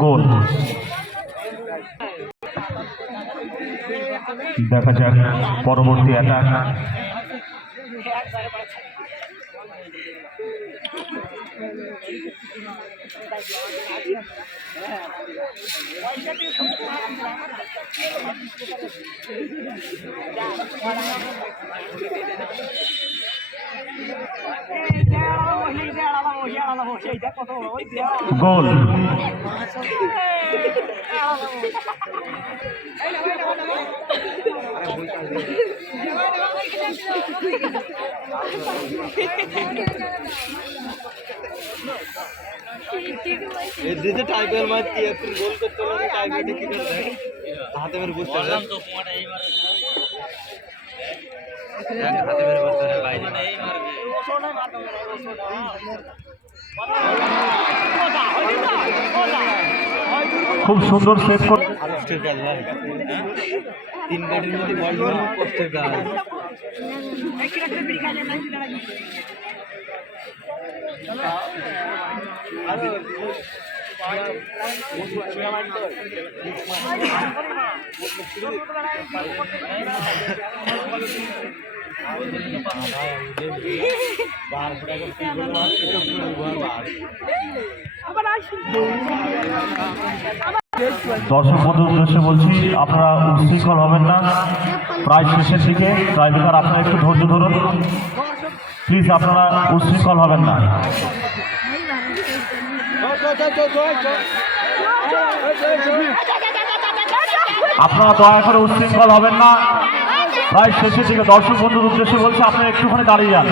গোল। দেখা যাক পরবর্তী অ্যাটাক। গোল। টাইগার মাছ কি তুমি গোল করতে পারো? টাইগারটা কি করে দেয় হাতে মেরে বুঝতে পারলাম তো তোমাটা এই মারে হাতে মেরে বুঝতে পারে বাইরে এই মারবে ওসোনা মারতে খুব সুন্দর সেভ করে কষ্টের কাজ ভাই। 3 গাড়ির মধ্যে বল ধরা কষ্টের কাজ। দর্শক বন্ধুর উদ্দেশ্যে বলছি, আপনারা উচ্ছৃঙ্খল হবেন না। প্রায় শেষের দিকে ড্রাইভার আপনারা একটু ধৈর্য ধরুন প্লিজ, আপনারা উচ্ছৃঙ্খল হবেন না। আপনারা দয়া করে উচ্ছৃঙ্খল হবেন না। প্রায় শেষের দিকে দর্শক বন্ধুর উদ্দেশ্যে বলছি, আপনারা একটুখানি দাঁড়িয়ে যান।